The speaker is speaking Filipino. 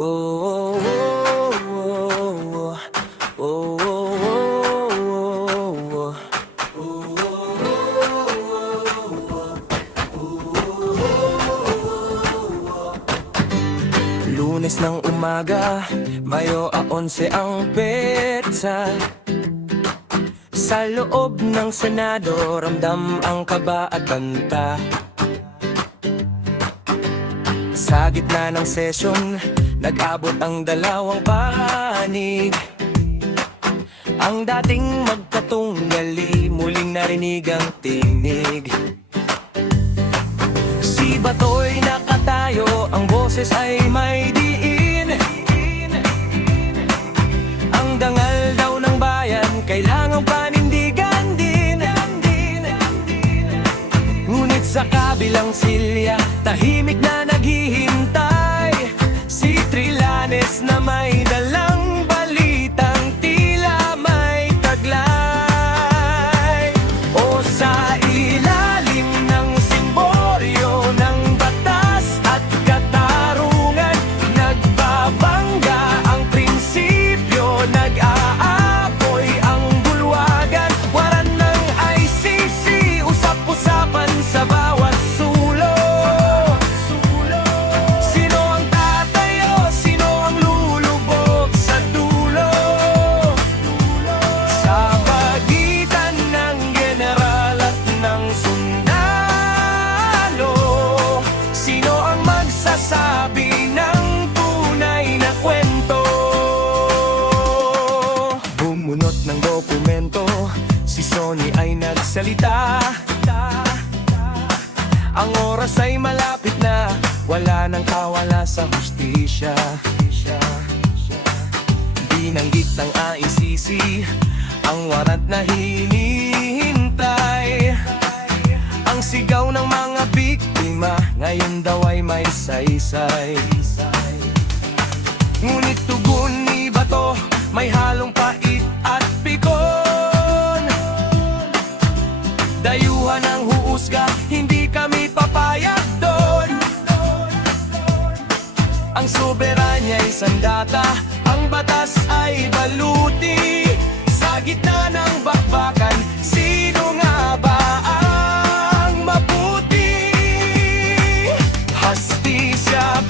Oh, oh, oh, oh, Lunes ng umaga, Mayo a 11 ang petsa. Sa loob ng Senado, ramdam ang kaba at banta. Sa gitna ng sesyon, nag-abot ang dalawang panig. Ang dating magkatunggali, muling narinig ang tinig. Si Batoy nakatayo, ang boses ay may diin. Ang dangal daw ng bayan, kailangang panindigan din. Ngunit sa kabilang silya, tahimik na naghihintay si Trillanes na may dalang balitang tila may taglay. O sa ilalim ng simbolyo ng batas at katarungan, nagbabangga ang prinsipyo, nag-aapoy ang bulwagan. Waran ng ICC, usap-usapan sa bawat sulok. Sino ang tatayo, sino ang lulubog sa dulo? Sa pagitan ng general at ng sundalo, sino ang magsasabi ng tunay na kwento? Bumunot ng dokumento, si Sonny ay nagsalita. Ang oras ay malapit na, wala nang kawala sa hustisya. Binanggit ng ICC ang warat na hinihintay. Ang sigaw ng mga biktima, ngayon daw ay may saysay. Ngunit tugon ni Bato, may halong pait at pikon. Dayuhan ang huusga, hindi kami papayag doon. Ang soberanya ay sandata, ang batas ay baluti. Sa gitna ng bakbakan, sino nga ba ang mabuti? Hastisya